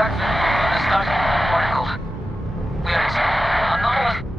exact value of the starting particle. There is another.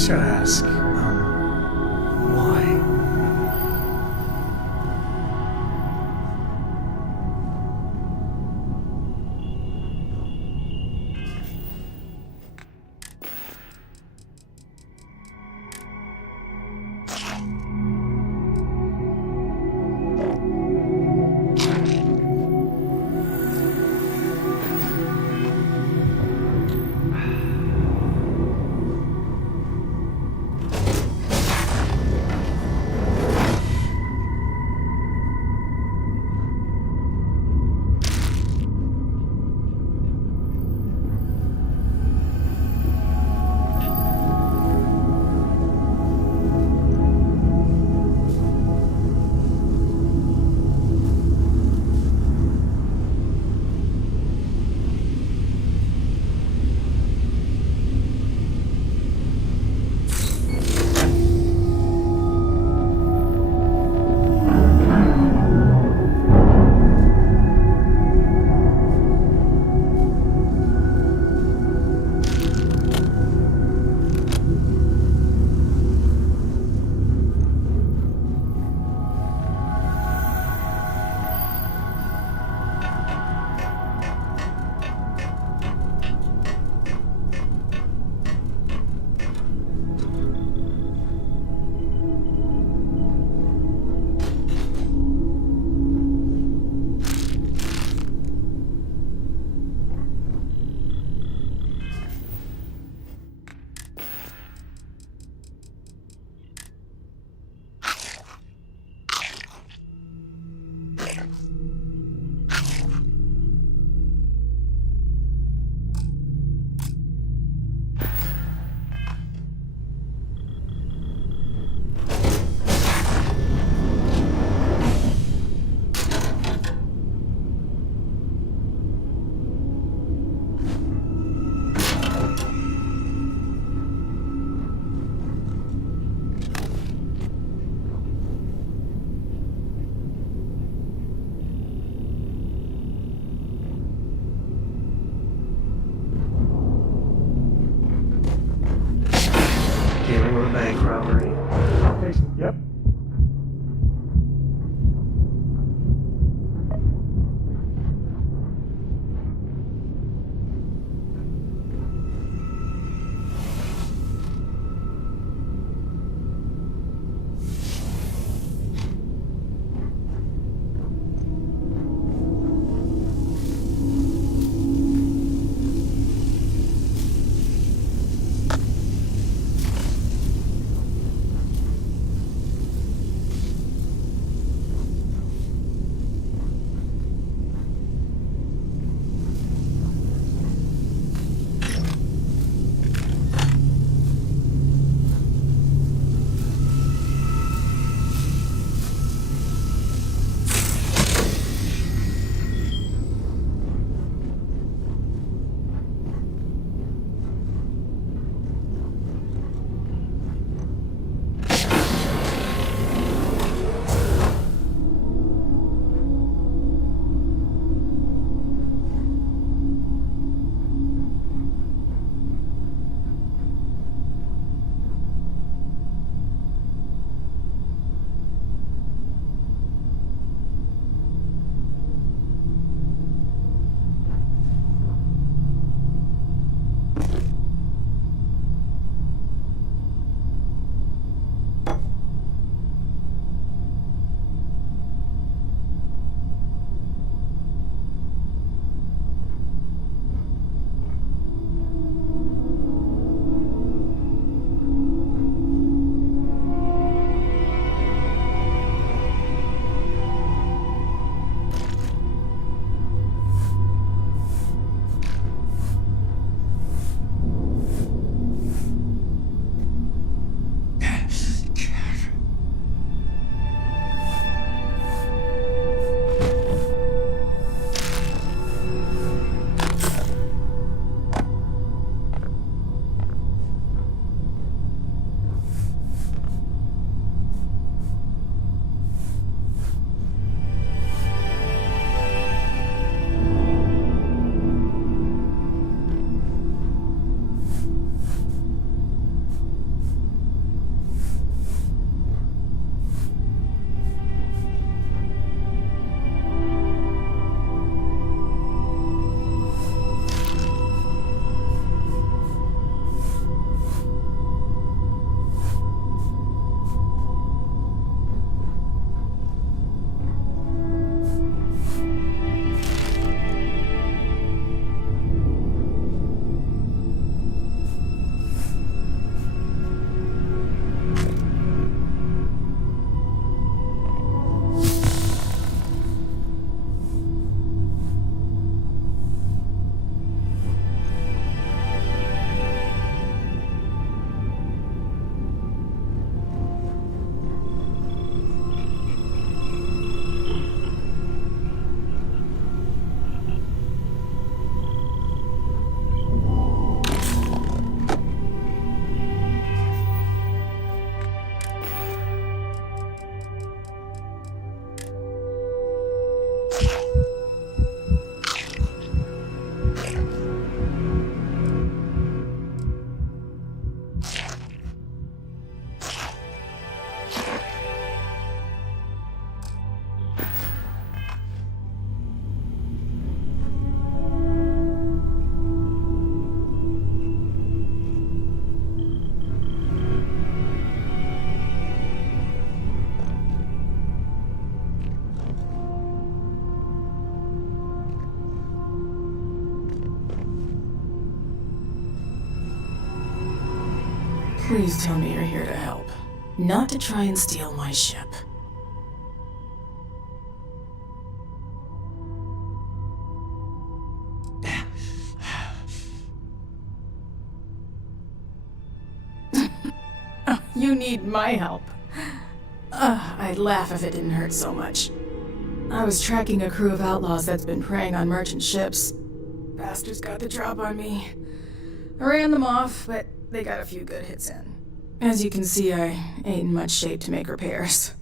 should ask, why? Please tell me you're here to help, not to try and steal my ship. You need my help. I'd laugh if it didn't hurt so much. I was tracking a crew of outlaws that's been preying on merchant ships. Bastards got the drop on me. I ran them off, but they got a few good hits in. As you can see, I ain't in much shape to make repairs.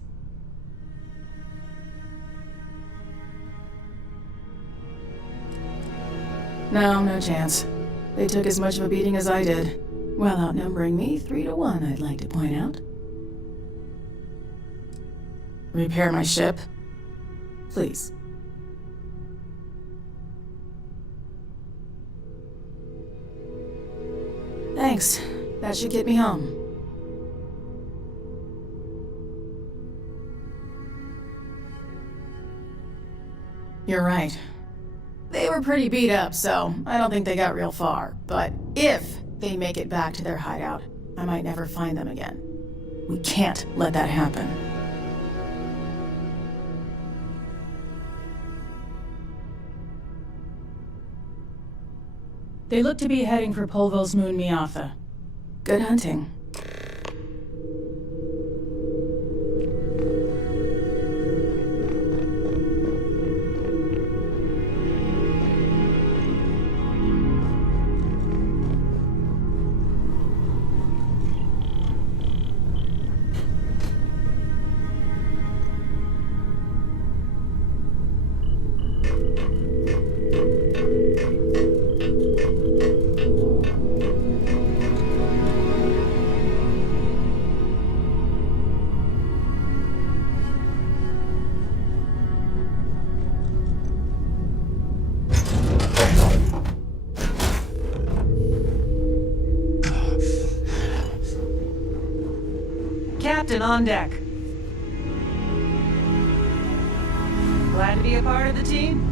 No chance. They took as much of a beating as I did, while outnumbering me 3-1, I'd like to point out. Repair my ship? Please. Thanks. That should get me home. You're right. They were pretty beat up, so I don't think they got real far. But if they make it back to their hideout, I might never find them again. We can't let that happen. They look to be heading for Polvo's moon Miatha. Good hunting. Captain on deck. Glad to be a part of the team?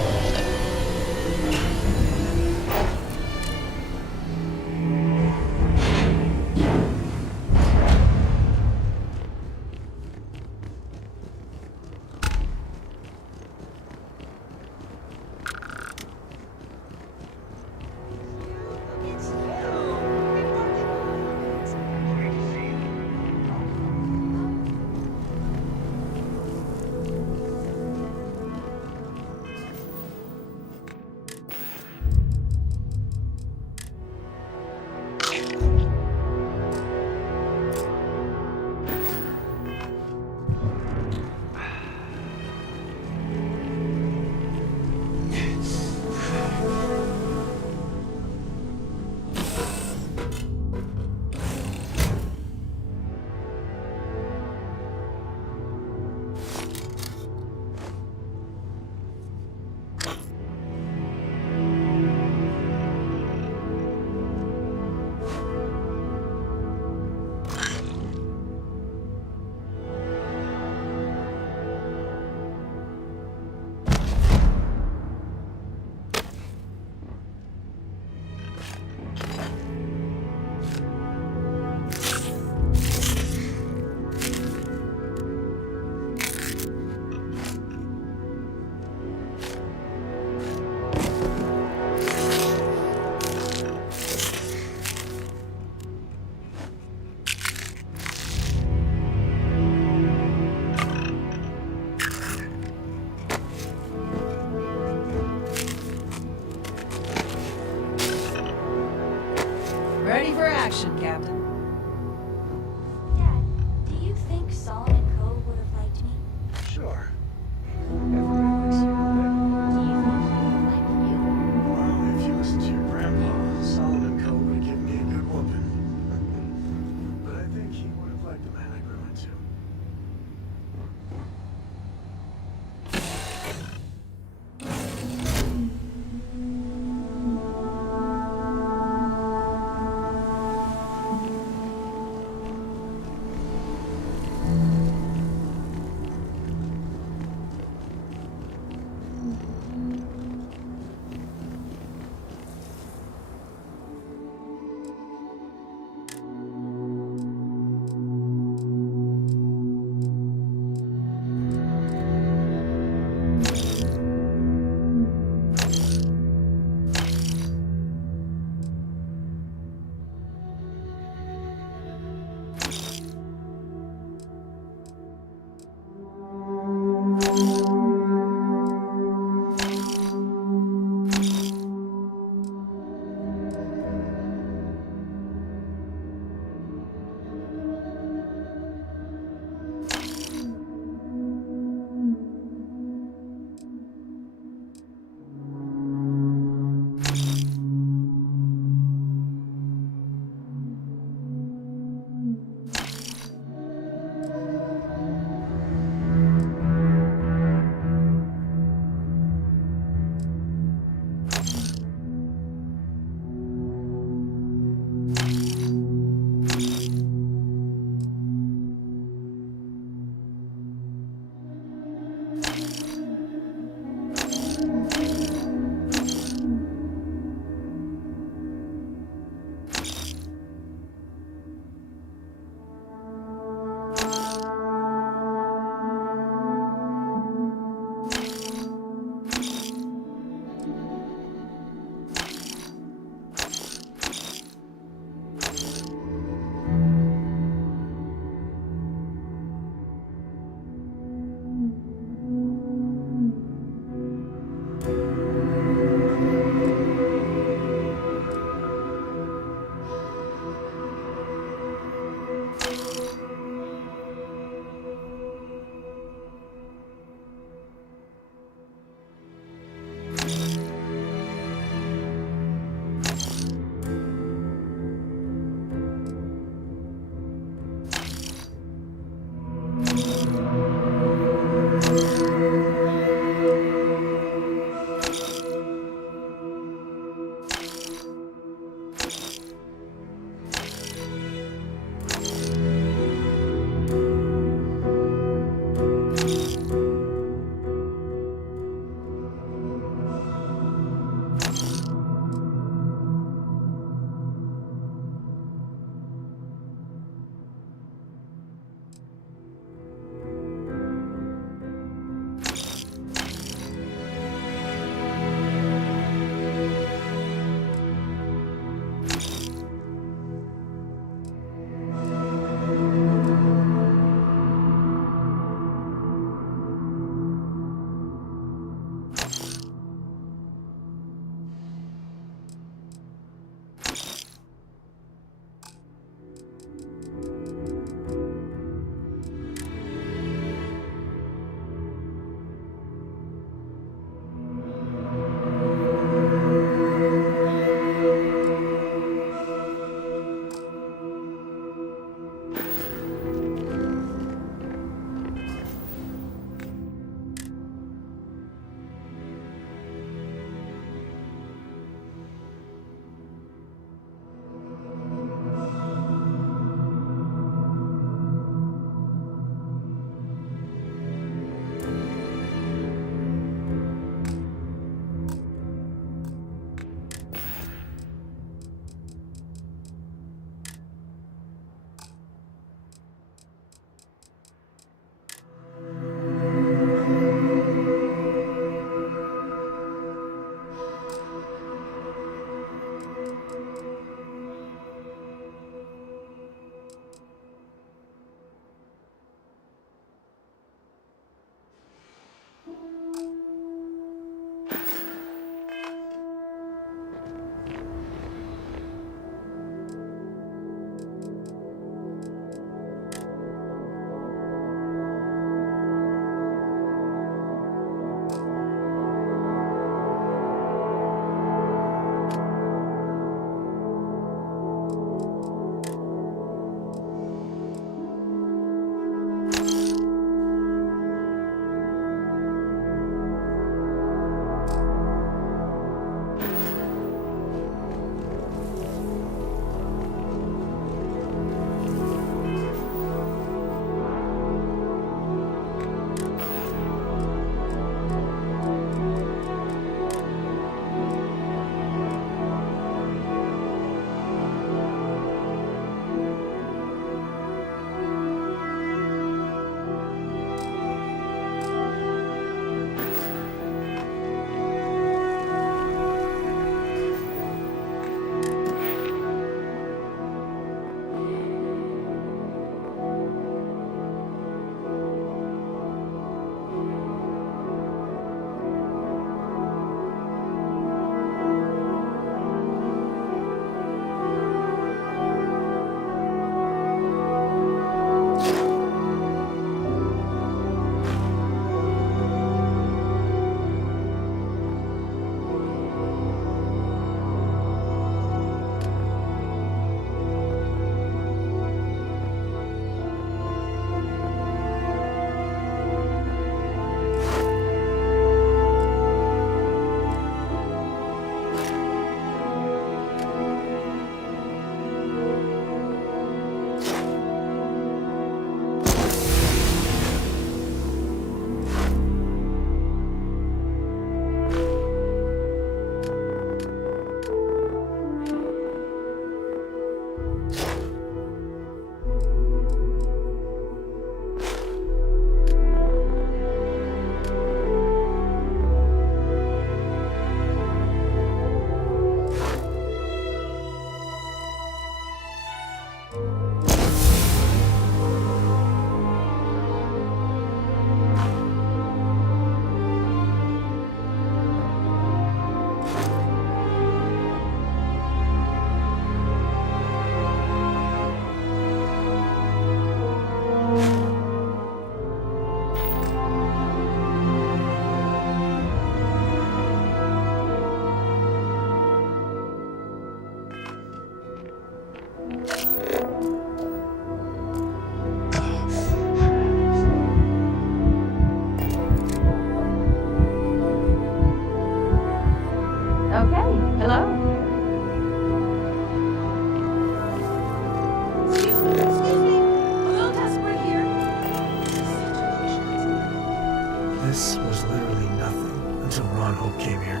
This was literally nothing until Ron Hope came here.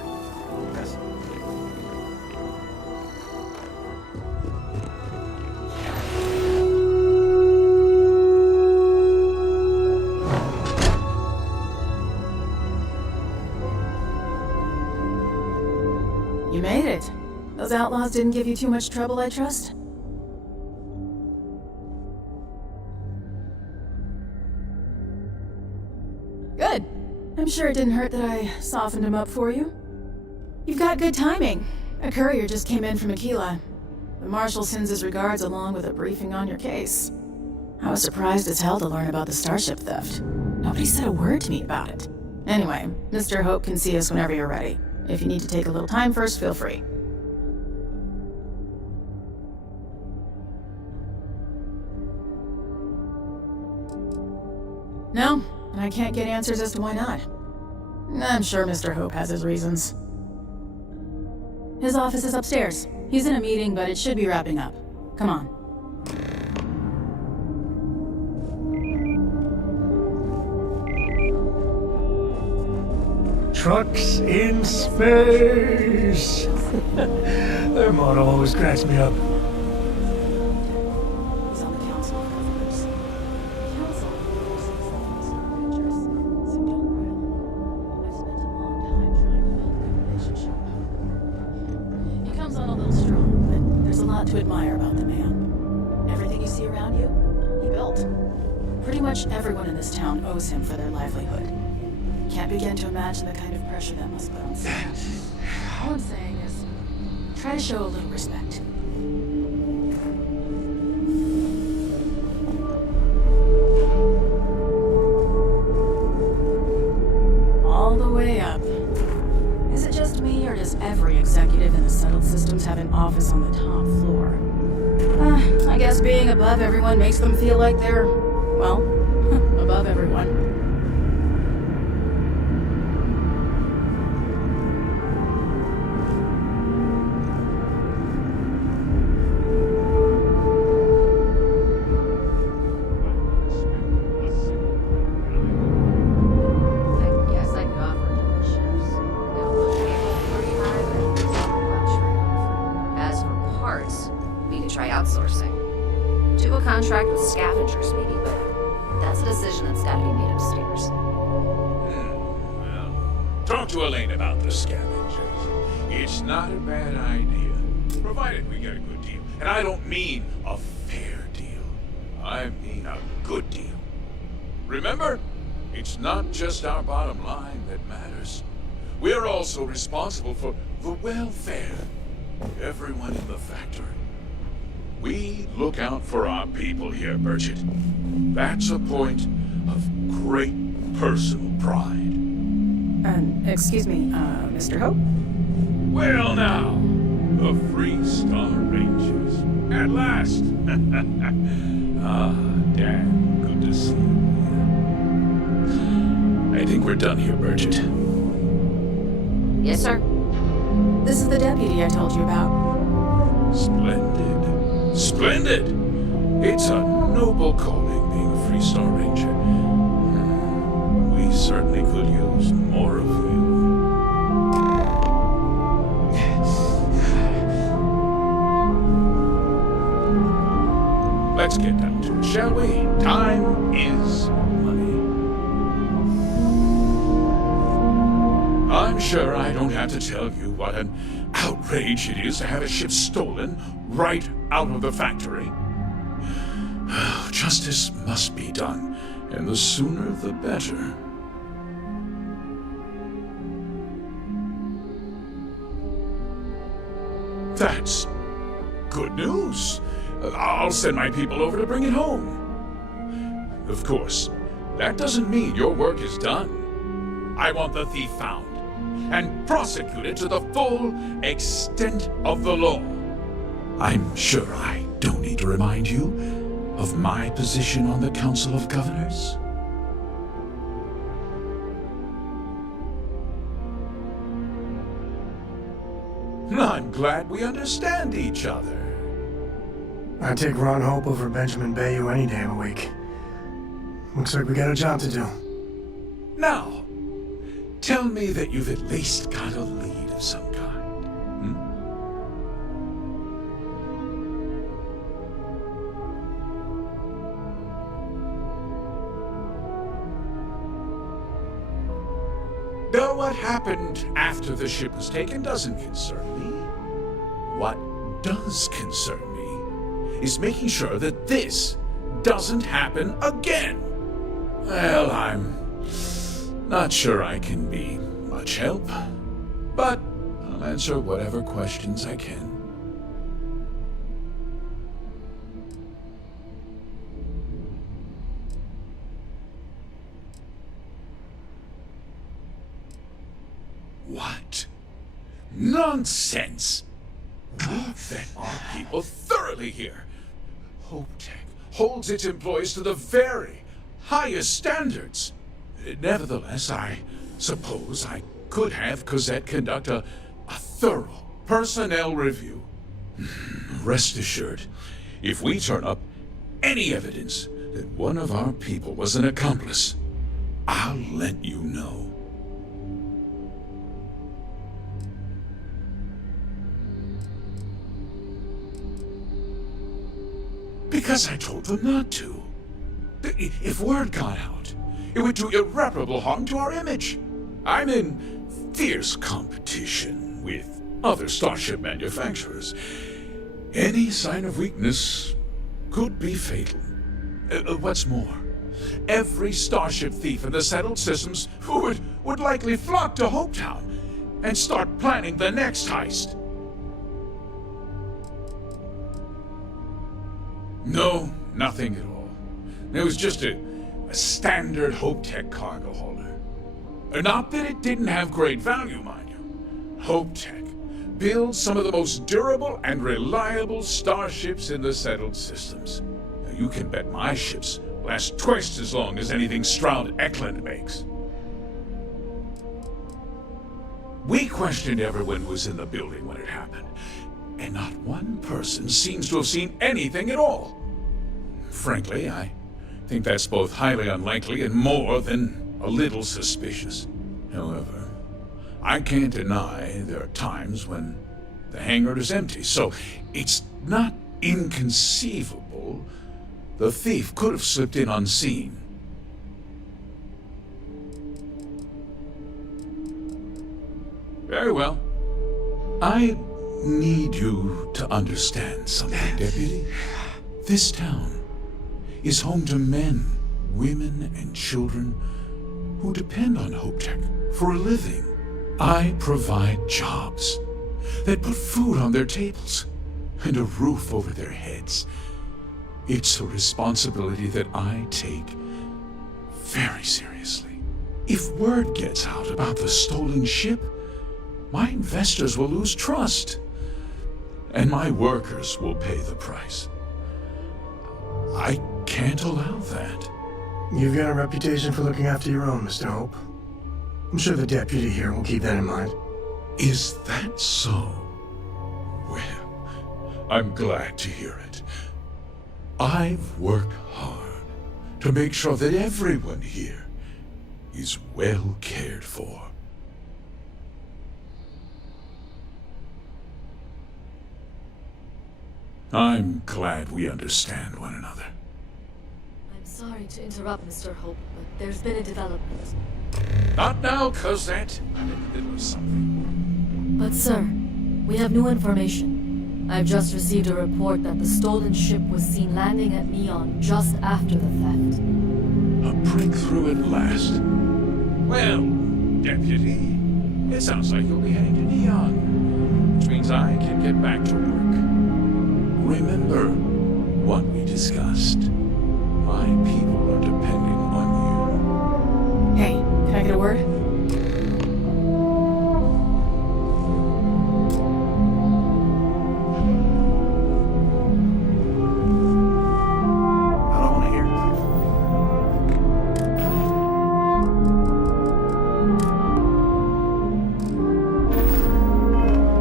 You made it. Those outlaws didn't give you too much trouble, I trust? Good. I'm sure it didn't hurt that I softened him up for you. You've got good timing. A courier just came in from Aquila. The Marshal sends his regards along with a briefing on your case. I was surprised as hell to learn about the starship theft. Nobody said a word to me about it. Anyway, Mr. Hope can see us whenever you're ready. If you need to take a little time first, feel free. No, and I can't get answers as to why not. I'm sure Mr. Hope has his reasons. His office is upstairs. He's in a meeting, but it should be wrapping up. Come on. Trucks in space! Their motto always cracks me up. He's on the Council of Governors. Council oversees things and pictures, so don't rile him. I've spent a long time trying to build a good relationship. He comes on a little strong, but there's a lot to admire about the man. Everything you see around you, he built. Pretty much everyone in this town owes him for their livelihood. Can't begin to imagine the kind of pressure that must put on someone. All I'm saying is, try to show a little respect. All the way up. Is it just me, or does every executive in the settled systems have an office on the top floor? I guess being above everyone makes them feel like they're, well, above everyone. Contract with scavengers, maybe, but that's a decision that's got to be made upstairs. Well, talk to Elaine about the scavengers. It's not a bad idea, provided we get a good deal. And I don't mean a fair deal. I mean a good deal. Remember, it's not just our bottom line that matters. We're also responsible for the welfare of everyone in the factory. We look out for our people here, Bridget. That's a point of great personal pride. Excuse me, Mr. Hope? Well now, the Free Star Rangers. At last! Ah, Dan, good to see you. I think we're done here, Bridget. Yes, sir. This is the deputy I told you about. Splendid. Splendid! It's a noble calling being a Free Star Ranger. We certainly could use more of you. Let's get down to it, shall we? Time is money. I'm sure I don't have to tell you what an outrage it is to have a ship stolen right out of the factory. Justice must be done, and the sooner the better. That's good news. I'll send my people over to bring it home. Of course, that doesn't mean your work is done. I want the thief found and prosecuted to the full extent of the law. I'm sure I don't need to remind you of my position on the Council of Governors. I'm glad we understand each other. I'd take Ron Hope over Benjamin Bayou any day of the week. Looks like we got a job to do. Now, tell me that you've at least got a lead of some kind. Hmm? Though what happened after the ship was taken doesn't concern me. What does concern me is making sure that this doesn't happen again. Well, I'm not sure I can be much help, but I'll answer whatever questions I can. What? Nonsense! That our people thoroughly here. HopeTech holds its employees to the very highest standards. Nevertheless, I suppose I could have Cosette conduct a thorough personnel review. Rest assured, if we turn up any evidence that one of our people was an accomplice, I'll let you know. Because I told them not to. If word got out, it would do irreparable harm to our image. I'm in fierce competition with other starship manufacturers. Any sign of weakness could be fatal. What's more, every starship thief in the settled systems would likely flock to Hopetown and start planning the next heist. No, nothing at all. It was just a standard HopeTech cargo holder. Not that it didn't have great value, mind you. HopeTech builds some of the most durable and reliable starships in the settled systems. Now, you can bet my ships last twice as long as anything Stroud Eklund makes. We questioned everyone who was in the building when it happened, and not one person seems to have seen anything at all. Frankly, I think that's both highly unlikely and more than a little suspicious. However, I can't deny there are times when the hangar is empty, so it's not inconceivable the thief could have slipped in unseen. Very well. I need you to understand something, Deputy. This town is home to men, women, and children who depend on HopeTech for a living. I provide jobs that put food on their tables and a roof over their heads. It's a responsibility that I take very seriously. If word gets out about the stolen ship, my investors will lose trust, and my workers will pay the price. I can't allow that. You've got a reputation for looking after your own, Mr. Hope. I'm sure the deputy here will keep that in mind. Is that so? Well, I'm glad to hear it. I've worked hard to make sure that everyone here is well cared for. I'm glad we understand one another. I'm sorry to interrupt, Mr. Hope, but there's been a development. Not now, Cosette. I'm in the middle of something. But sir, we have new information. I've just received a report that the stolen ship was seen landing at Neon just after the theft. A breakthrough at last. Well, Deputy, it sounds like you'll be heading to Neon, which means I can get back to work. Remember what we discussed. My people are depending on Hey, can I get a word? I don't want to hear it.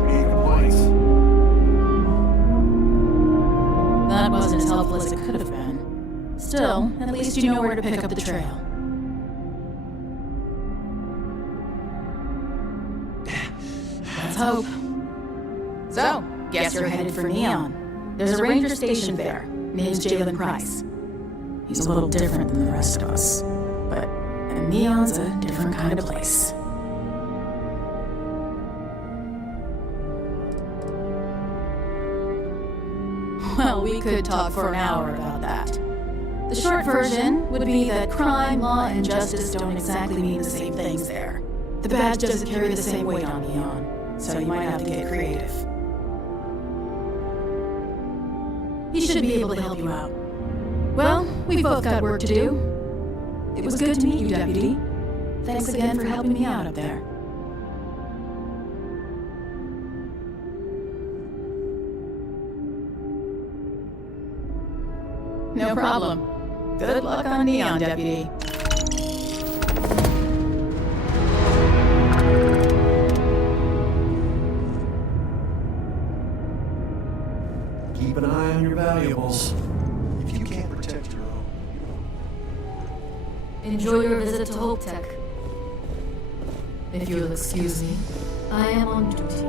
Any complaints? That wasn't as helpful as it could have been. Still, at least you know where to pick up the trail. hope. So, guess you're headed for Neon. There's a ranger stationed there. Name's Jalen Price. He's a little different than the rest of us. But Neon's a different kind of place. Well, we could talk for an hour about that. The short version would be that crime, law, and justice don't exactly mean the same things there. The badge doesn't carry the same weight on Neon, so you might have to get creative. He should be able to help you out. Well, we've both got work to do. It was good to meet you, Deputy. Thanks again for helping me out up there. No problem. Good luck on Neon, Deputy. Keep an eye on your valuables. If you can't protect your own, Enjoy your visit to Hope Tech. If you'll excuse me, I am on duty.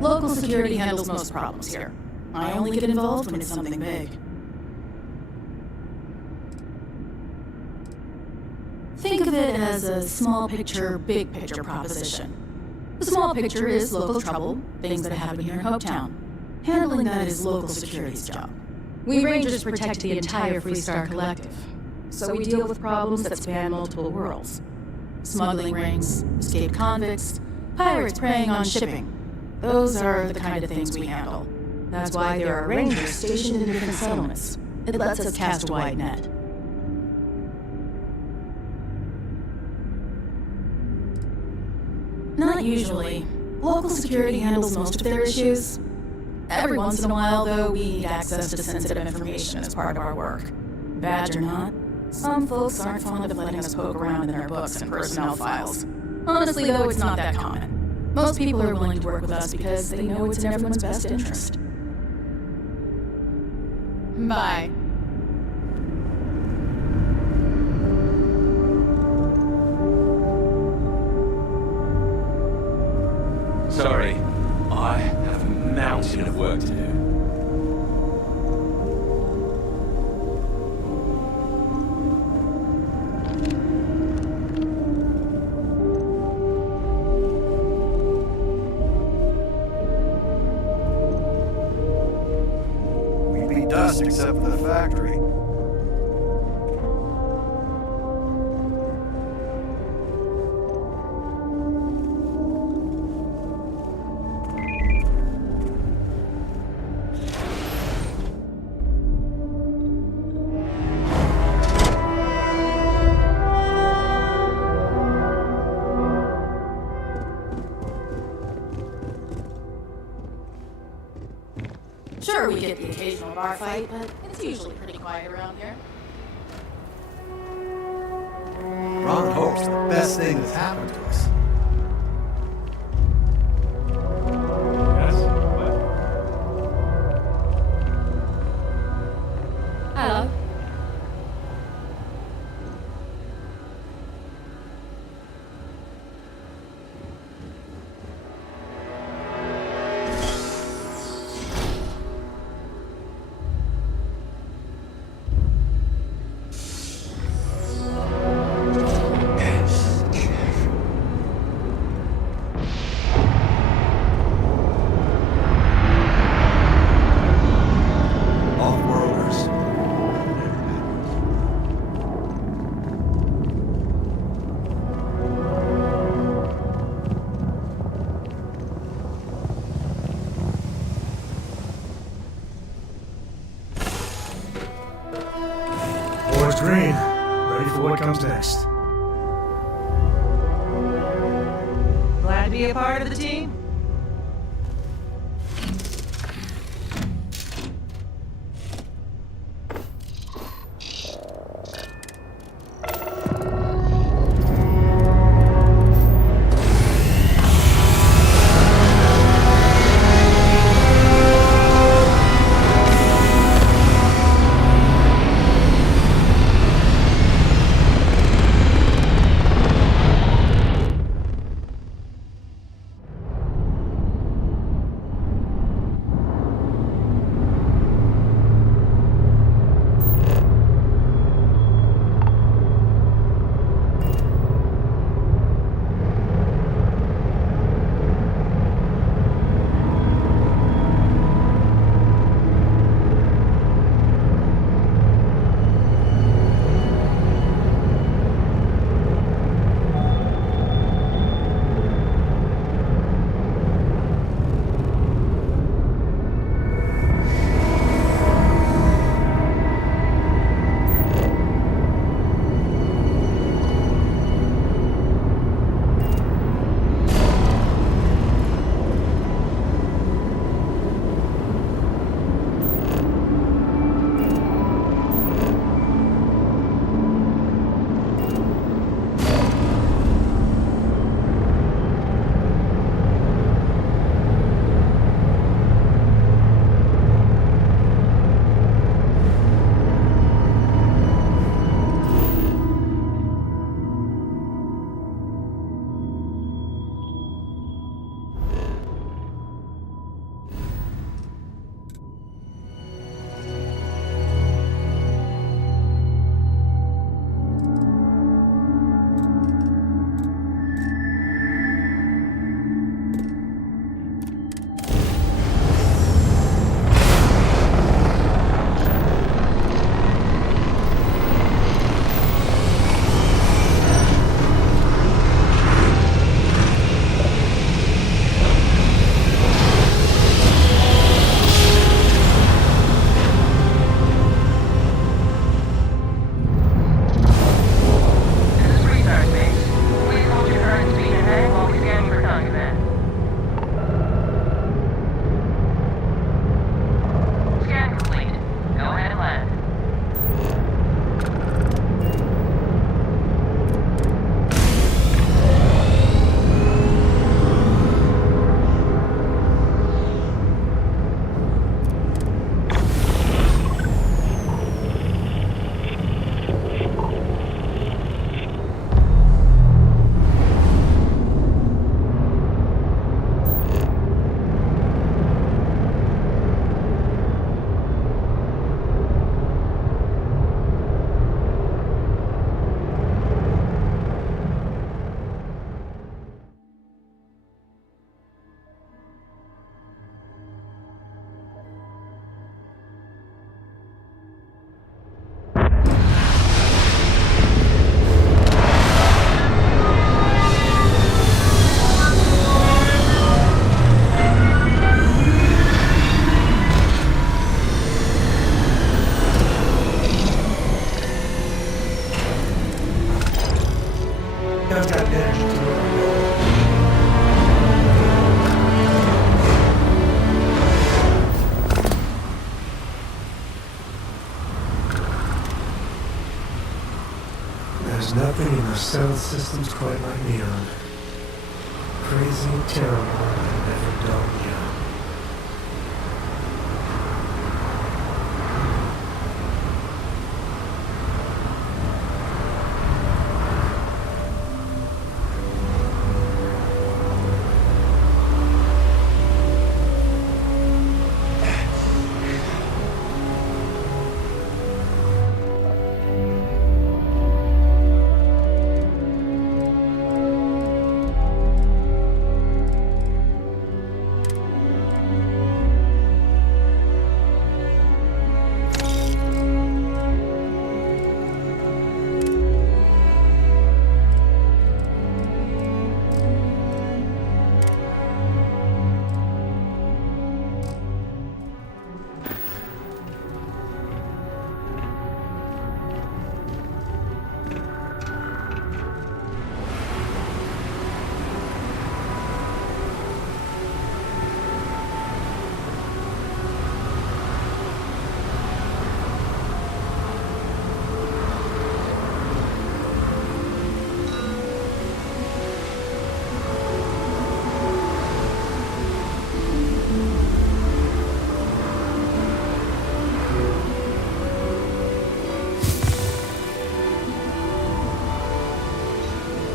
Local security handles most problems here. I only get involved when it's something big. Think of it as a small picture, big picture proposition. The small picture is local trouble, things that happen here in Hopetown. Handling that is local security's job. We Rangers protect the entire Freestar Collective, so we deal with problems that span multiple worlds. Smuggling rings, escaped convicts, pirates preying on shipping. Those are the kind of things we handle. That's why there are Rangers stationed in different settlements. It lets us cast a wide net. Not usually. Local security handles most of their issues. Every once in a while, though, we need access to sensitive information as part of our work. Badge or not, some folks aren't fond of letting us poke around in their books and personnel files. Honestly, though, it's not that common. Most people are willing to work with us because they know it's in everyone's best interest. Bye. sorry. I have a mountain of work to do. Dust except for the factory. Sure, we get the occasional bar fight, but it's usually pretty quiet around here. Ron hopes the best thing that's happened to us. Hello. Green, ready for what comes next. Glad to be a part of the team. settled systems quite like Neon. Crazy and terrible and never dull Neon.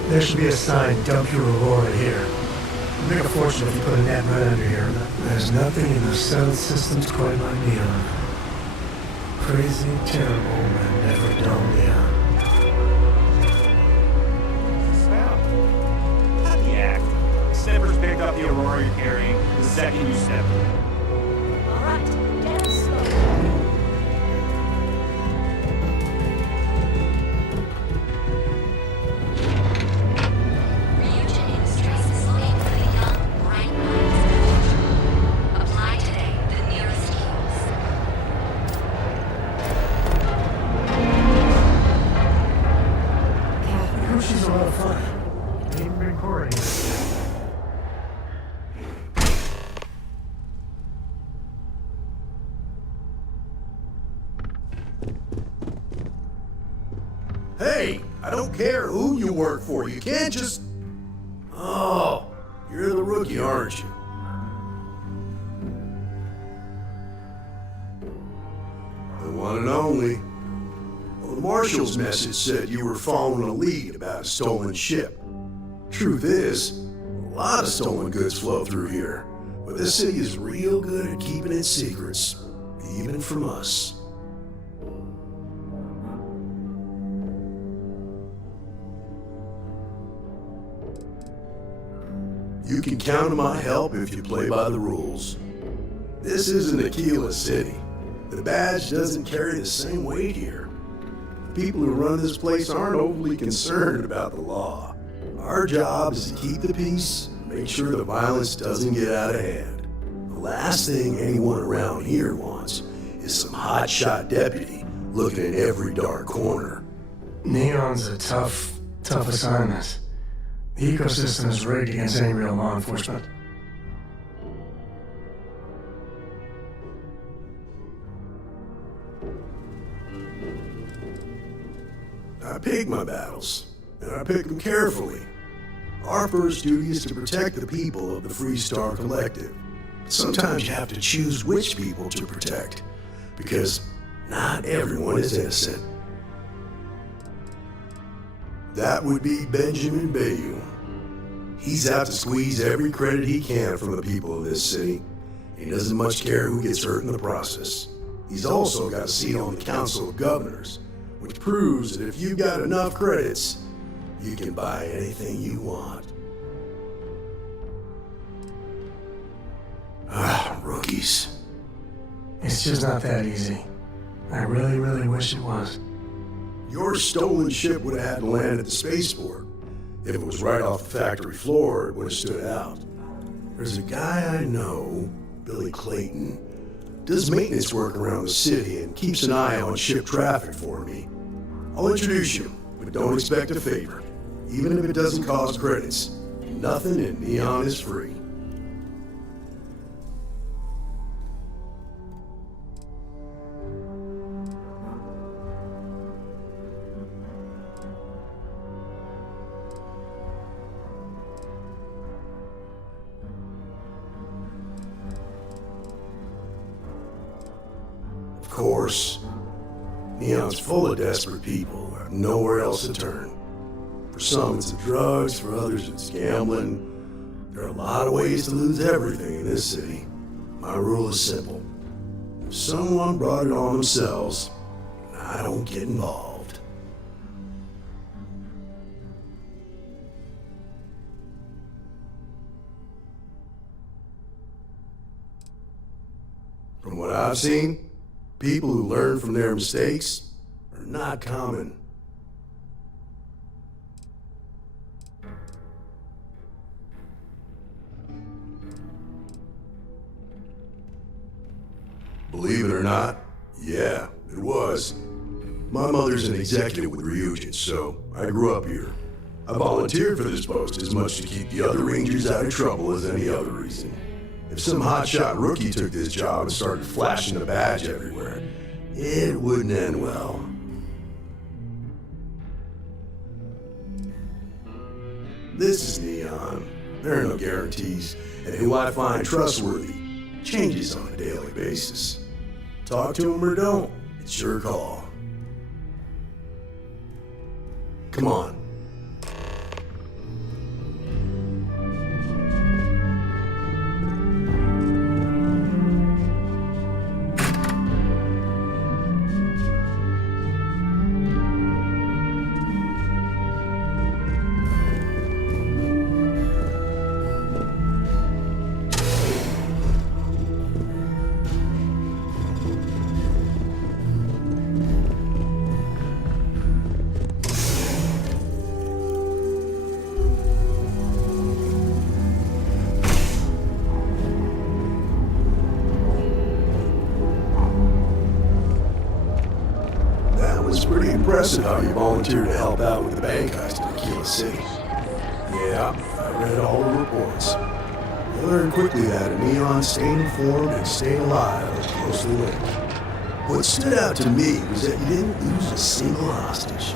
There should be a sign, dump your Aurora here. You'll make a fortune if you put a net right under here. There's nothing in the settled systems quite like Neon. Crazy, terrible, and never dull Neon. How'd you act? Snippers picked up the Aurora you're carrying the second you stepped in. Alright, dance slow. She's a lot of fun. Ain't recording. Hey, I don't care who you work for. You can't just... Oh, you're the rookie, aren't you? The one and only. Well, the marshal's message said you were following a lead about a stolen ship. Truth is, a lot of stolen goods flow through here, but this city is real good at keeping its secrets, even from us. You can count on my help if you play by the rules. This isn't Aquila City. The badge doesn't carry the same weight here. The people who run this place aren't overly concerned about the law. Our job is to keep the peace and make sure the violence doesn't get out of hand. The last thing anyone around here wants is some hotshot deputy looking in every dark corner. Neon's a tough assignment. The ecosystem is rigged against any real law enforcement. I pick my battles, and I pick them carefully. Our first duty is to protect the people of the Freestar Collective. Sometimes you have to choose which people to protect, because not everyone is innocent. That would be Benjamin Bayou. He's out to squeeze every credit he can from the people of this city. He doesn't much care who gets hurt in the process. He's also got a seat on the Council of Governors, which proves that if you've got enough credits, you can buy anything you want. Ah, rookies. It's just not that easy. I really, really wish it was. Your stolen ship would have had to land at the spaceport. If it was right off the factory floor, it would have stood out. There's a guy I know, Billy Clayton, does maintenance work around the city and keeps an eye on ship traffic for me. I'll introduce you, but don't expect a favor. Even if it doesn't cost credits, nothing in Neon is free. course. Neon's full of desperate people who have nowhere else to turn. For some, it's the drugs. For others, it's gambling. There are a lot of ways to lose everything in this city. My rule is simple. If someone brought it on themselves, I don't get involved. From what I've seen, people who learn from their mistakes are not common. Believe it or not, yeah, it was. My mother's an executive with Ryujin, so I grew up here. I volunteered for this post as much to keep the other Rangers out of trouble as any other reason. If some hotshot rookie took this job and started flashing the badge everywhere, it wouldn't end well. This is Neon. There are no guarantees, and who I find trustworthy changes on a daily basis. Talk to him or don't, it's your call. Come on. Pretty impressive how you volunteered to help out with the bank heist in Aquila City. Yeah, I read all the reports. I learned quickly that Neon staying informed and staying alive are closely linked. What stood out to me was that you didn't lose a single hostage.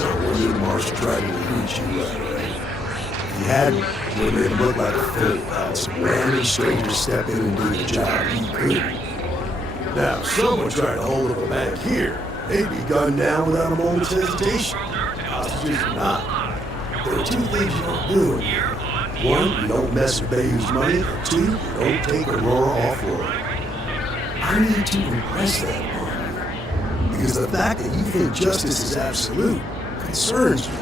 No wonder the Marshal tried to recruit you right away. If you hadn't, it would have made him look like a fool. Had some random stranger step in and do the job he couldn't. Now, if someone tried to hold up a bank here, they'd be gunned down without a moment's hesitation. Hostages or not. There are two things you don't do in here. One, you don't mess with Bayou's money. And two, you don't take Aurora off-road. I need to impress that upon you. Because the fact that you think justice is absolute concerns me.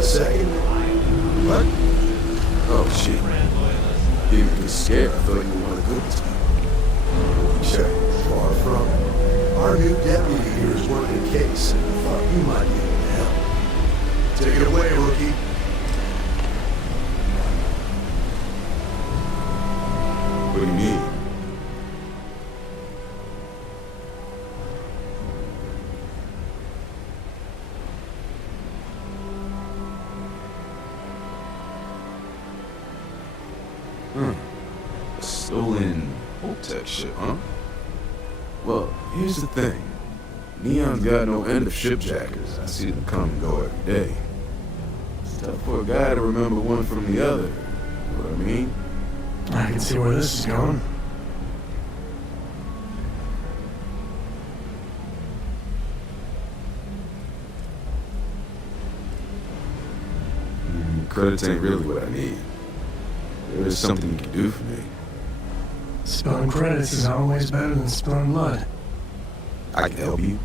Second? What? Oh, shit. You were scared. I thought you were one of the good ones. Check. Far from it. Our new deputy here is working a case, and I thought you might be able to help. Take it away, rookie. What do you mean? Stolen Tech ship, huh? Well, here's the thing. Neon's got no end of shipjackers. I see them come and go every day. It's tough for a guy to remember one from the other. You know what I mean? I can see where this is going. Credits ain't really what I need. There is something you can do for me. Spilling credits is always better than spilling blood. I can help you,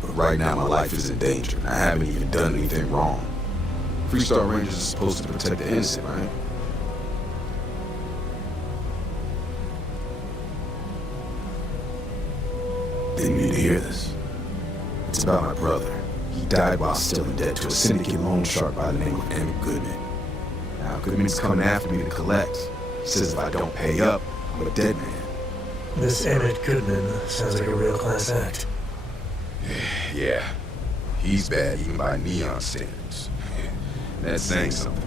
but right now my life is in danger, and I haven't even done anything wrong. Freestar Rangers are supposed to protect the innocent, right? Didn't need to hear this. It's about my brother. He died while still in debt to a syndicate loan shark by the name of Emmett Goodman. Now, Goodman's coming after me to collect. He says if I don't pay up, I'm a dead man. This Emmett Goodman sounds like a real class act. Yeah, he's bad even by neon standards. That's saying something.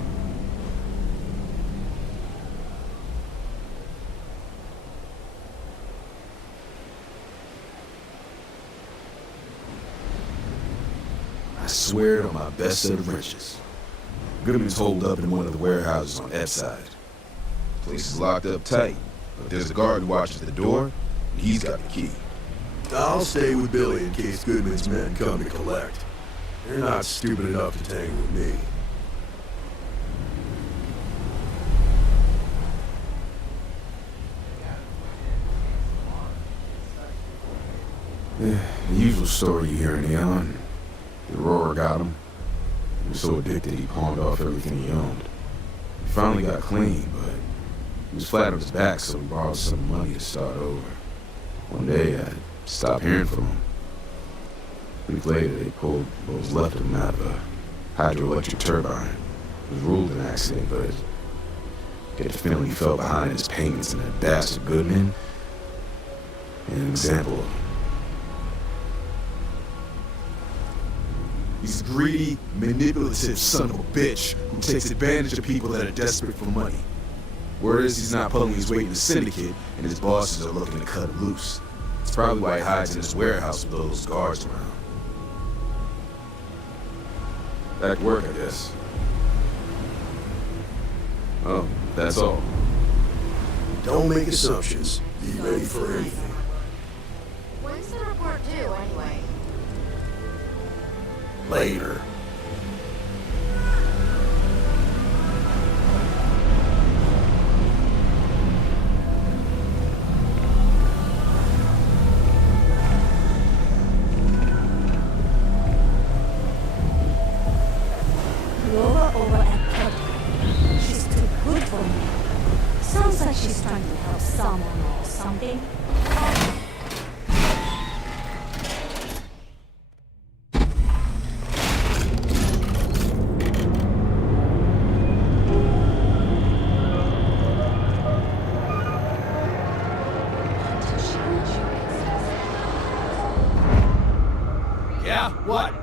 I swear on my best set of wrenches. Goodman's holed up in one of the warehouses on F side. The place is locked up tight, but there's a guard who watches the door, and he's got the key. I'll stay with Billy in case Goodman's men come to collect. They're not stupid enough to tangle with me. The usual story you hear in Neon. The Aurora got him. He was so addicted he pawned off everything he owned. He finally got clean, but he was flat on his back, so he borrowed some money to start over. One day, I stopped hearing from him. A week later, they pulled what was left of him out of a hydroelectric turbine. It was ruled an accident, but I get the feeling he fell behind his payments, and that bastard Goodman, an example of him. He's a greedy, manipulative son of a bitch who takes advantage of people that are desperate for money. Word is he's not pulling his weight in the syndicate, and his bosses are looking to cut him loose. It's probably why he hides in his warehouse with all those guards around. Back to work, I guess. Oh, that's all. Don't make assumptions. Be ready for anything. When's the report due, anyway? Later. Laura over at Kelly. She's too good for me. Sounds like she's trying to help someone or something. Yeah, what?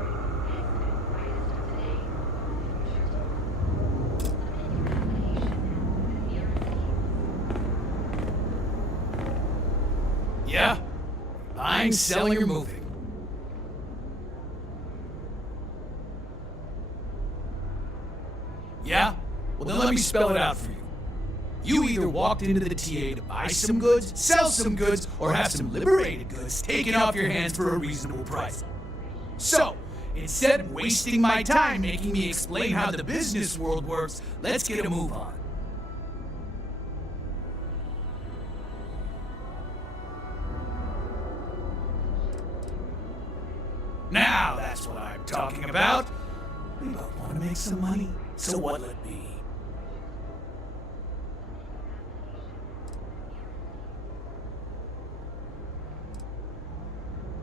Yeah? Buying, selling, or moving? Yeah? Well, then let me spell it out for you. You either walked into the TA to buy some goods, sell some goods, or have some liberated goods taken off your hands for a reasonable price. So, instead of wasting my time making me explain how the business world works, let's get a move on. Now that's what I'm talking about. We both want to make some money, so what'll it be?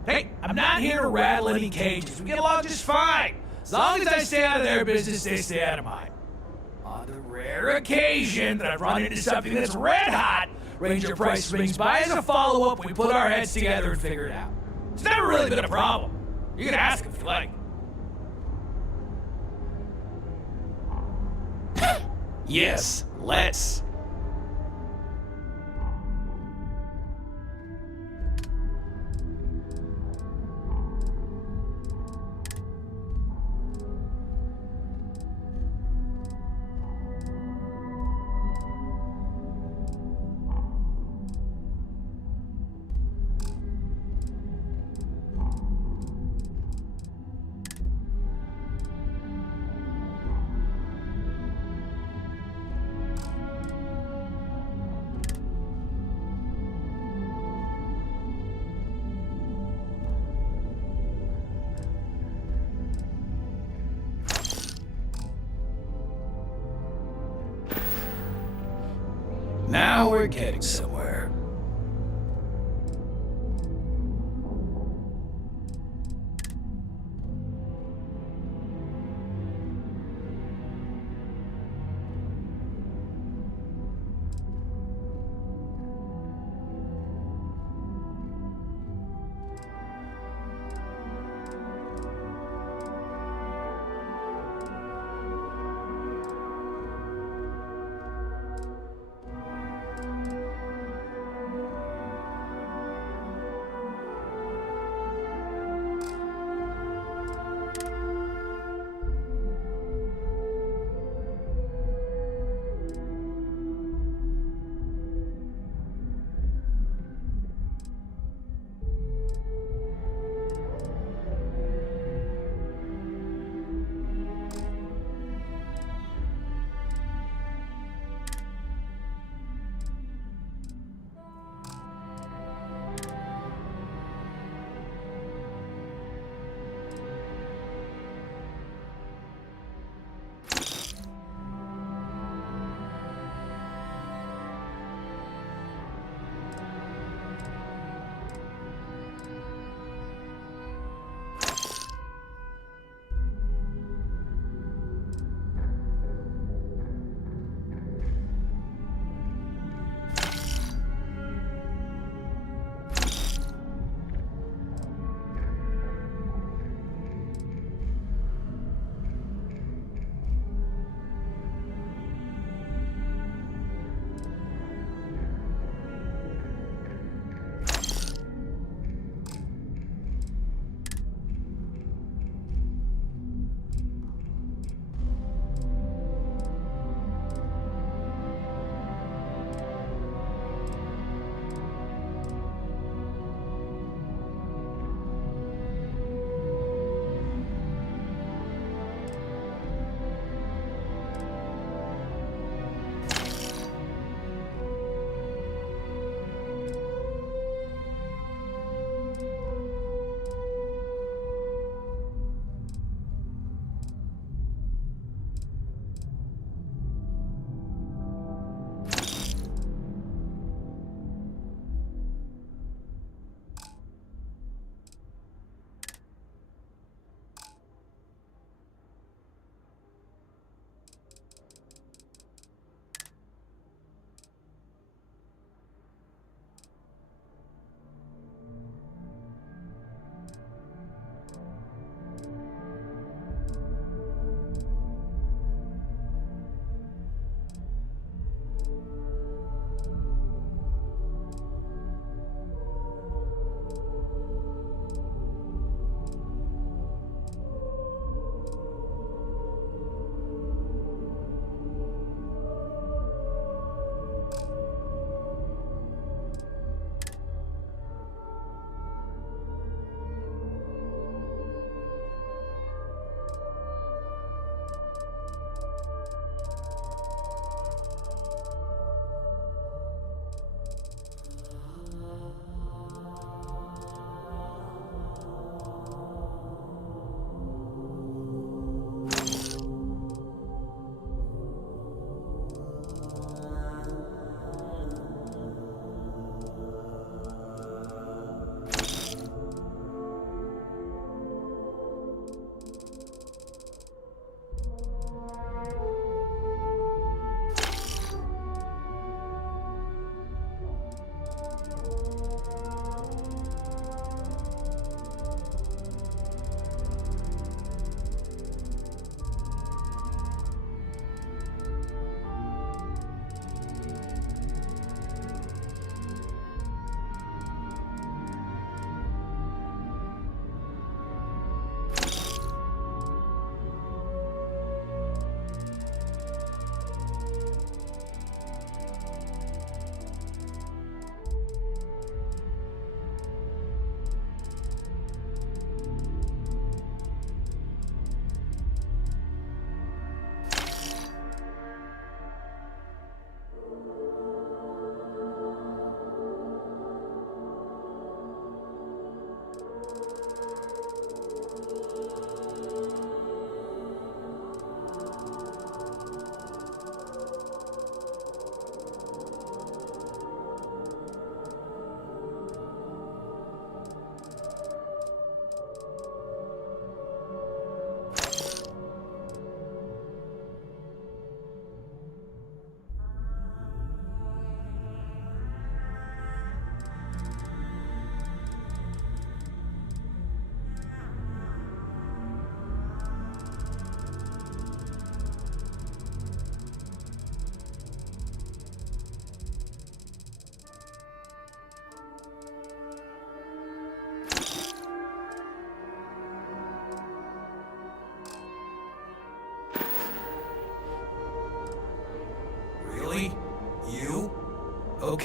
Hey, I'm not here to rattle any cages. We get along just fine. As long as I stay out of their business, they stay out of mine. On the rare occasion that I've run into something that's red hot, Ranger Price swings by as a follow-up, we put our heads together and figure it out. It's never really been a problem. You can ask if you like. Yes, let's. Now we're getting somewhere.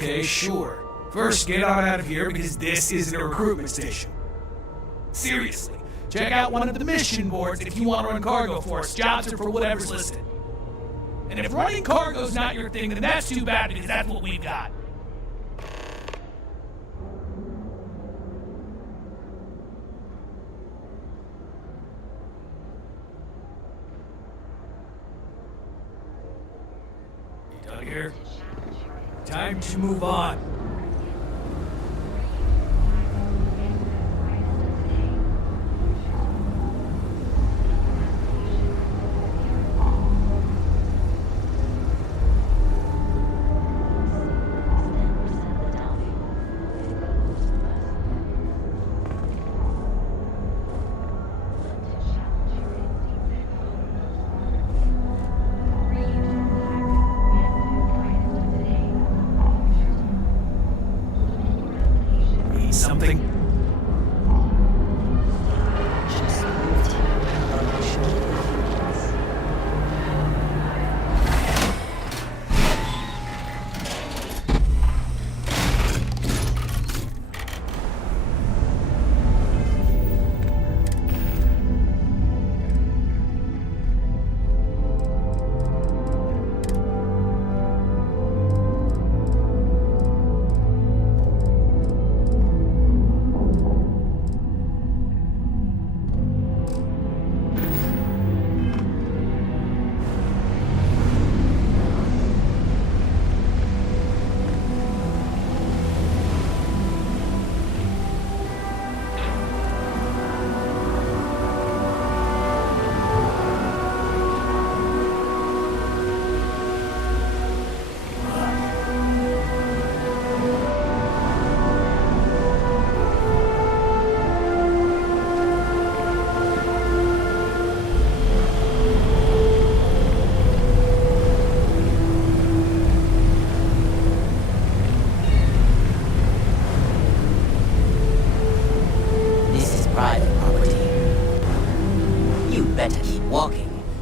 Okay, sure. First, get on out of here because this isn't a recruitment station. Seriously, check out one of the mission boards if you want to run cargo for us. Jobs are for whatever's listed. And if running cargo's not your thing, then that's too bad because that's what we've got. You done here? Time to move on. Something.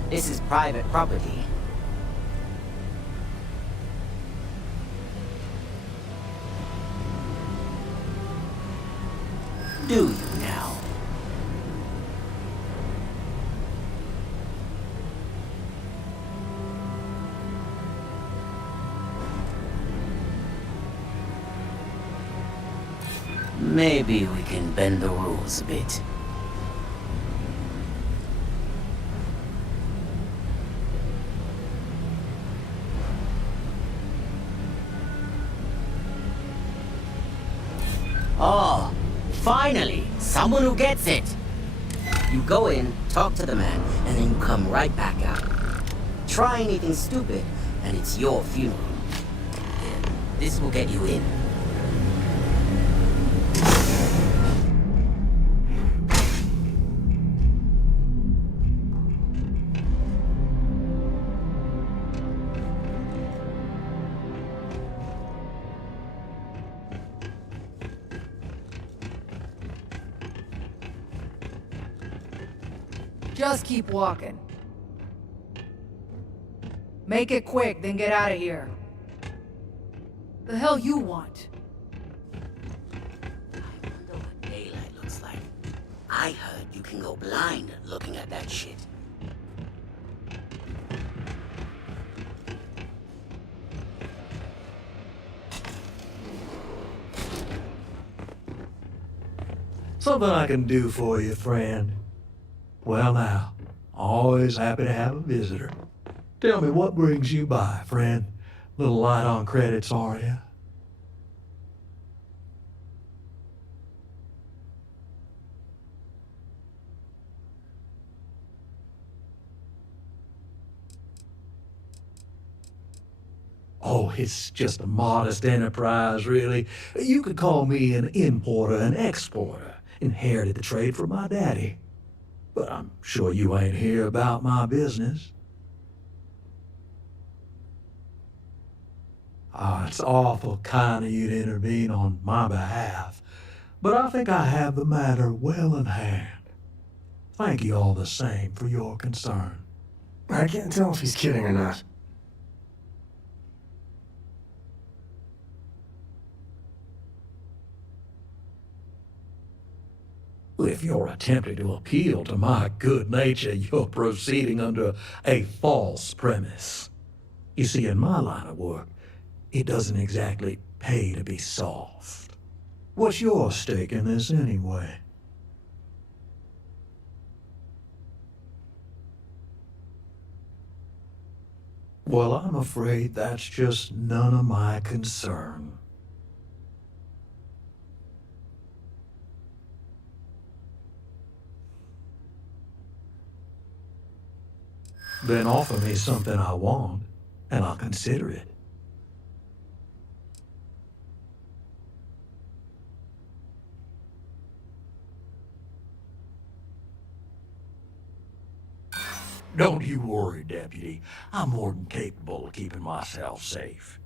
This is private property. Do you now? Maybe we can bend the rules a bit. Oh, finally, someone who gets it. You go in, talk to the man, and then you come right back out. Try anything stupid, and it's your funeral. Here, this will get you in. Just keep walking. Make it quick, then get out of here. The hell you want? I wonder what daylight looks like. I heard you can go blind looking at that shit. Something I can do for you, friend. Well now, always happy to have a visitor. Tell me, what brings you by, friend? Little light on credits, are you? Oh, it's just a modest enterprise, really. You could call me an importer and exporter. Inherited the trade from my daddy. But I'm sure you ain't here about my business. It's awful kind of you to intervene on my behalf, but I think I have the matter well in hand. Thank you all the same for your concern. I can't tell if he's kidding or not. If you're attempting to appeal to my good nature, you're proceeding under a false premise. You see, in my line of work, it doesn't exactly pay to be soft. What's your stake in this anyway? Well, I'm afraid that's just none of my concern. Then offer me something I want, and I'll consider it. Don't you worry, Deputy. I'm more than capable of keeping myself safe.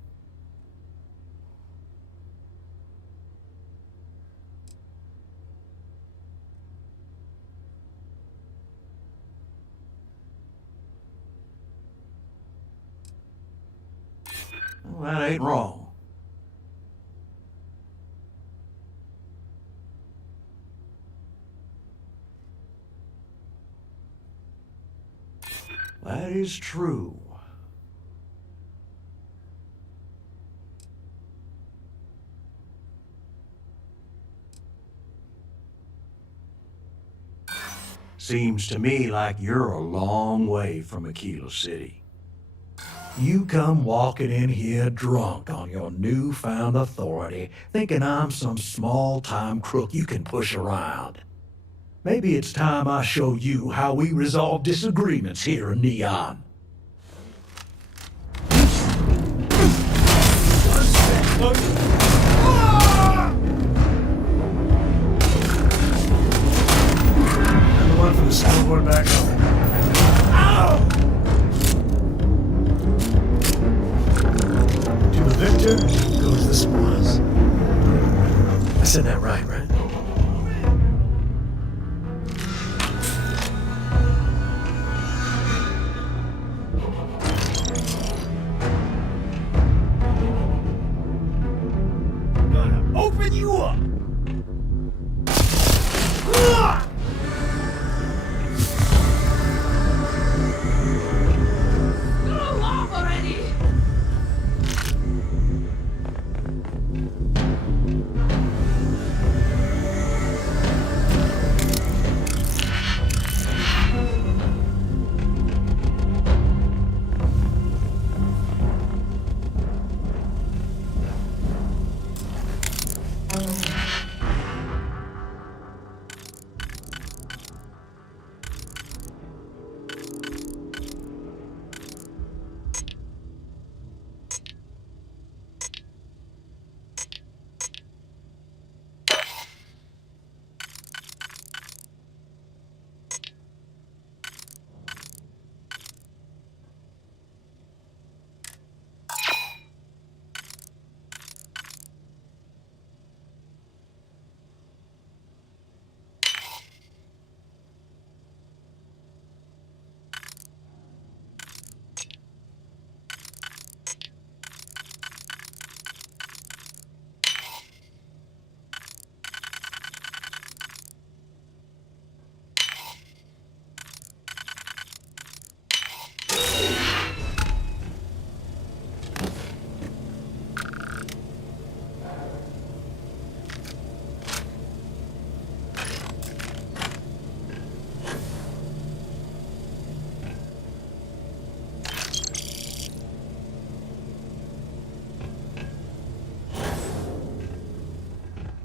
Well, that ain't wrong. That is true. Seems to me like you're a long way from Aquila City. You come walking in here drunk on your newfound authority, thinking I'm some small-time crook you can push around. Maybe it's time I show you how we resolve disagreements here in Neon. And the one from the snowboard back home. Ow! To the victor goes the spoils. I said that right? Open you up! Screw off already!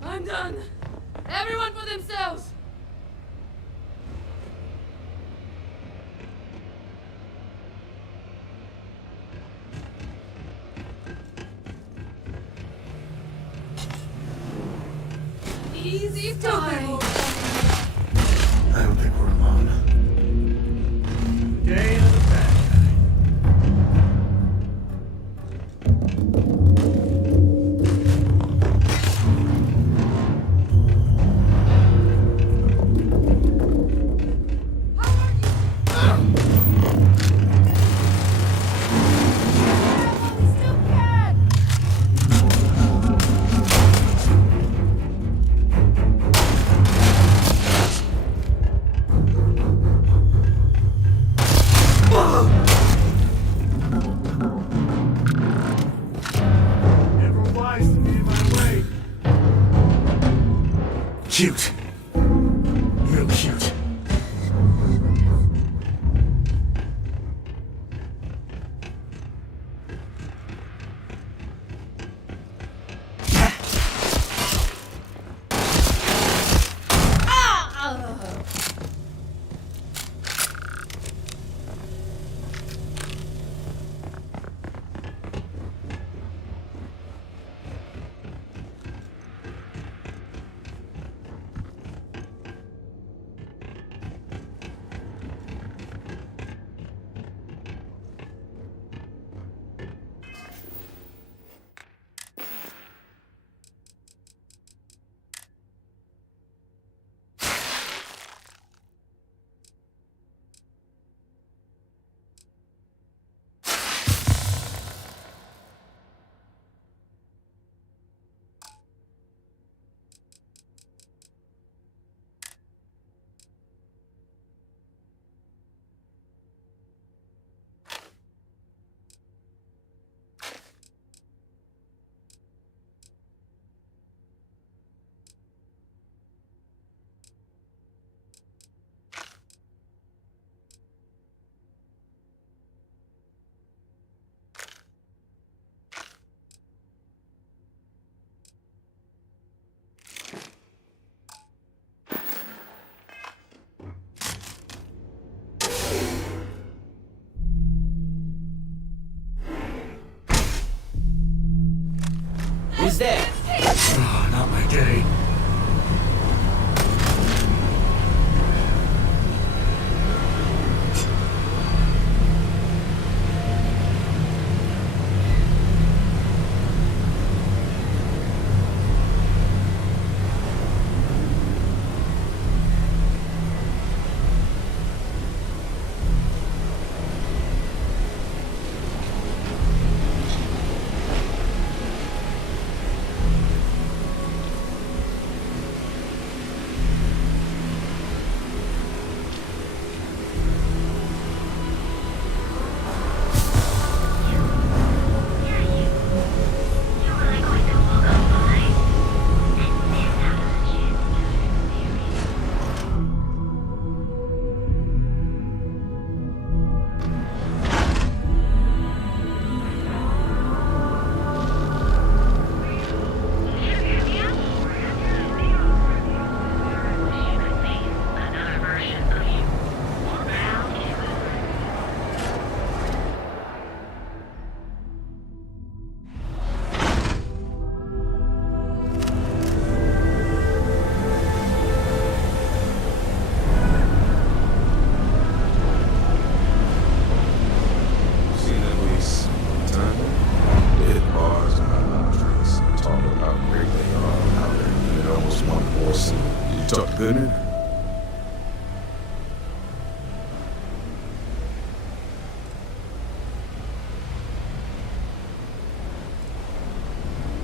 I'm done. Everyone for themselves. Easy die. I don't think we're alone. Day of the bad cute. Real cute. Who's there? Oh, not my day. Goodman?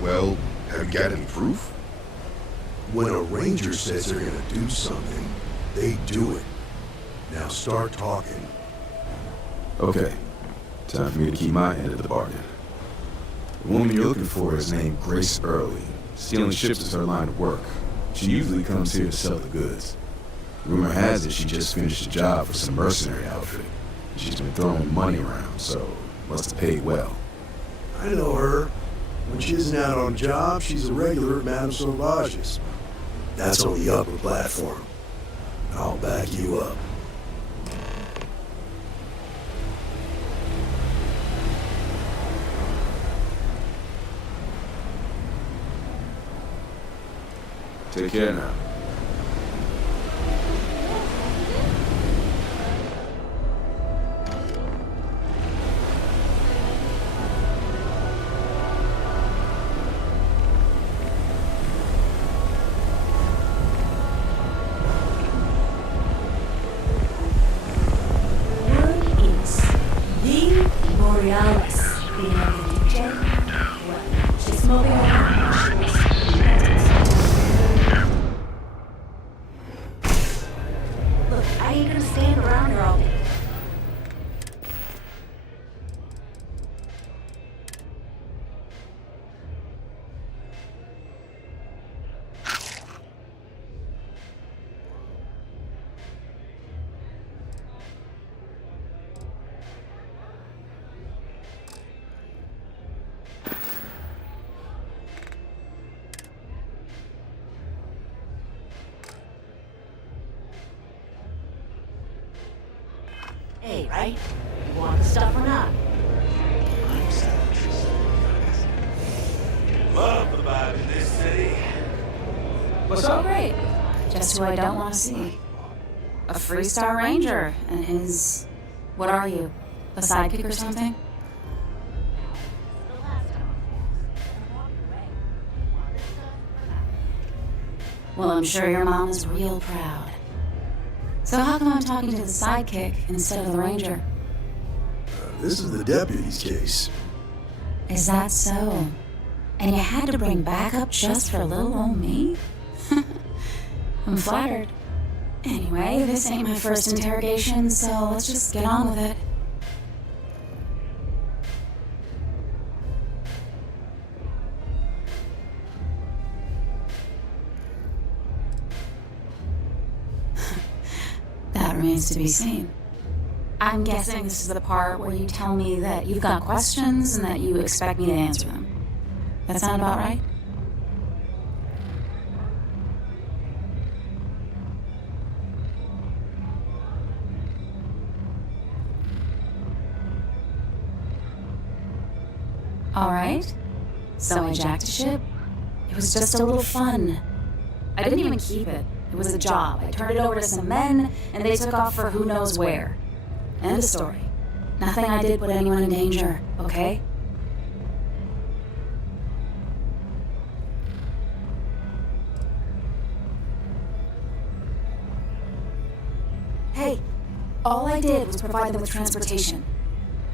Well, have you got any proof? When a ranger says they're gonna do something, they do it. Now start talking. Okay. Time for me to keep my end of the bargain. The woman you're looking for is named Grace Early. Stealing ships is her line of work. She usually comes here to sell the goods. Rumor has it she just finished a job for some mercenary outfit. She's been throwing money around, so must have paid well. I know her. When she isn't out on a job, she's a regular at Madame Sauvage's. That's on the upper platform. I'll back you up. Take care now. Hey, right? You want the stuff or not? Love the vibe in this city. What's up? Great. Just who I don't want to see. A Freestar Ranger and his... What are you? A sidekick or something? Well, I'm sure your mom is real proud. So how come I'm talking to the sidekick instead of the ranger? This is the deputy's case. Is that so? And you had to bring backup just for little old me? I'm flattered. Anyway, this ain't my first interrogation, so let's just get on with it. That remains to be seen. I'm guessing this is the part where you tell me that you've got questions and that you expect me to answer them. That sound about right? Alright. So I jacked a ship. It was just a little fun. I didn't even keep it. It was a job. I turned it over to some men, and they took off for who knows where. End of story. Nothing I did put anyone in danger, okay? Hey, all I did was provide them with transportation.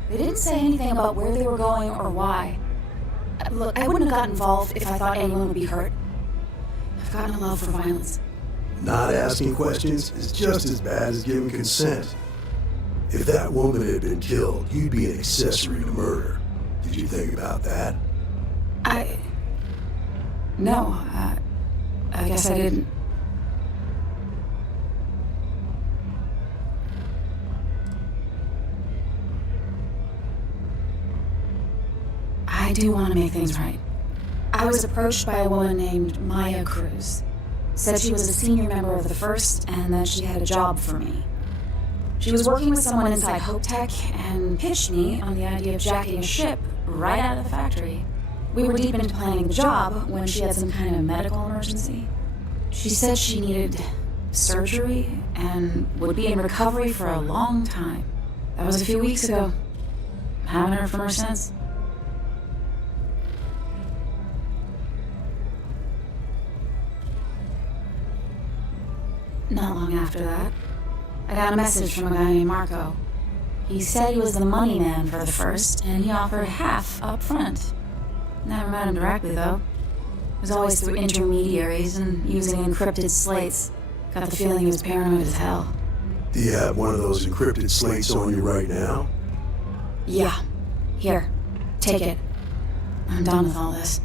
They didn't say anything about where they were going or why. Look, I wouldn't have gotten involved if I thought anyone would be hurt. I've gotten a love for violence. Not asking questions is just as bad as giving consent. If that woman had been killed, you'd be an accessory to murder. Did you think about that? No, I guess I didn't. I do want to make things right. I was approached by a woman named Maya Cruz. Said she was a senior member of the First and that she had a job for me. She was working with someone inside Hope Tech and pitched me on the idea of jacking a ship right out of the factory. We were deep into planning the job when she had some kind of medical emergency. She said she needed surgery and would be in recovery for a long time. That was a few weeks ago. Haven't heard from her since. Not long after that, I got a message from a guy named Marco. He said he was the money man for the First, and he offered half up front. Never met him directly, though. It was always through intermediaries and using encrypted slates. Got the feeling he was paranoid as hell. Do you have one of those encrypted slates on you right now? Yeah. Here. Take it. I'm done with all this.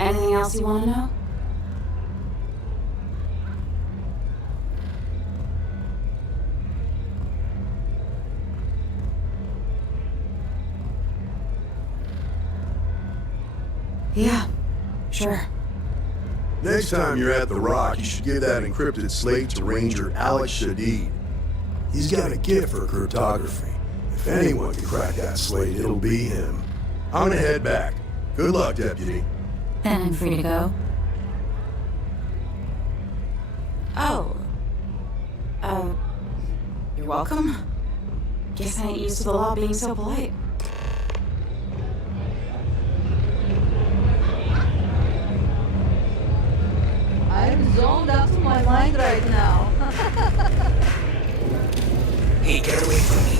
Anything else you want to know? Yeah, sure. Next time you're at the Rock, you should give that encrypted slate to Ranger Alex Shadid. He's got a gift for cryptography. If anyone can crack that slate, it'll be him. I'm gonna head back. Good luck, Deputy. Then I'm free to go. Oh. You're welcome. Guess I ain't used to the law being so polite. I'm zoned out of my mind right now. Hey, get away from me.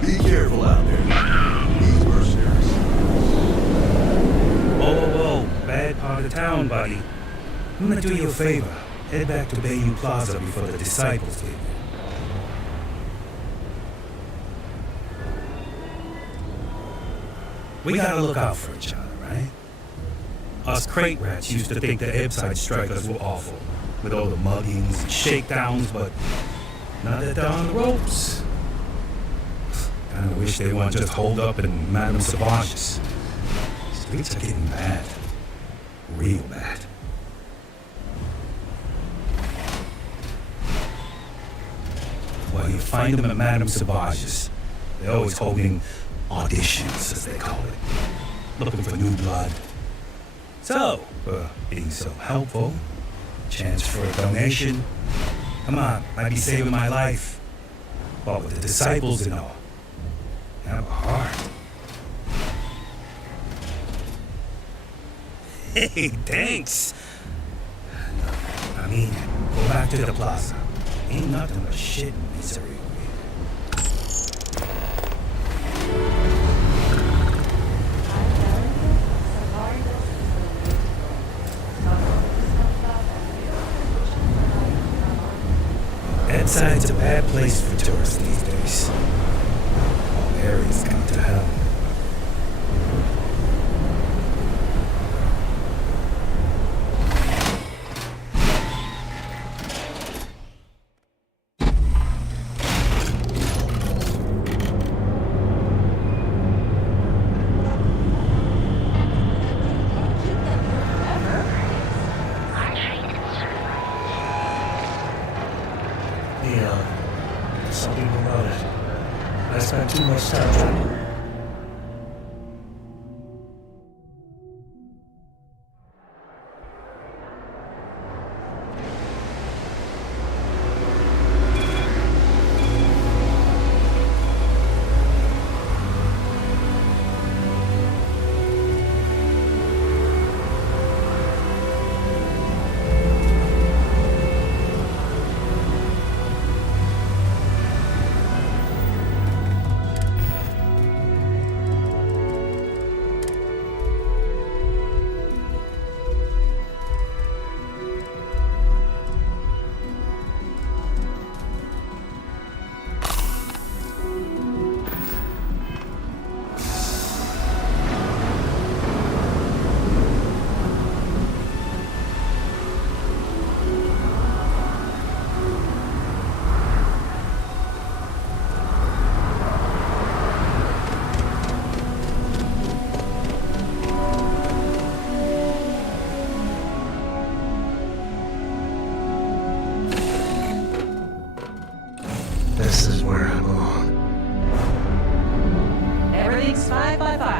Be careful out there. These mercenaries. Whoa, bad part of town, buddy. I'm gonna do you a favor. Head back to Bayou Plaza before the disciples get here. We gotta look out for each other, right? Us crate rats used to think the Ebbside strikers were awful, with all the muggings and shakedowns, but now that they're on the ropes, kinda wish wish they weren't just holed up in Madame Savage's. Streets are getting bad. Real bad. Well, you find them at Madame Savage's. They're always holding auditions, as they call it. Looking for new blood. So, being so helpful, chance for a donation. Come on, might be saving my life. Well, with the disciples and all. Have a heart. Hey, thanks. I mean, go back to the plaza. Ain't nothing but shit and misery. Bedside's a bad place for tourists these days. All areas come to hell. Something about it. I spent too much time trying to... This is where I belong. Everything's 5 by 5.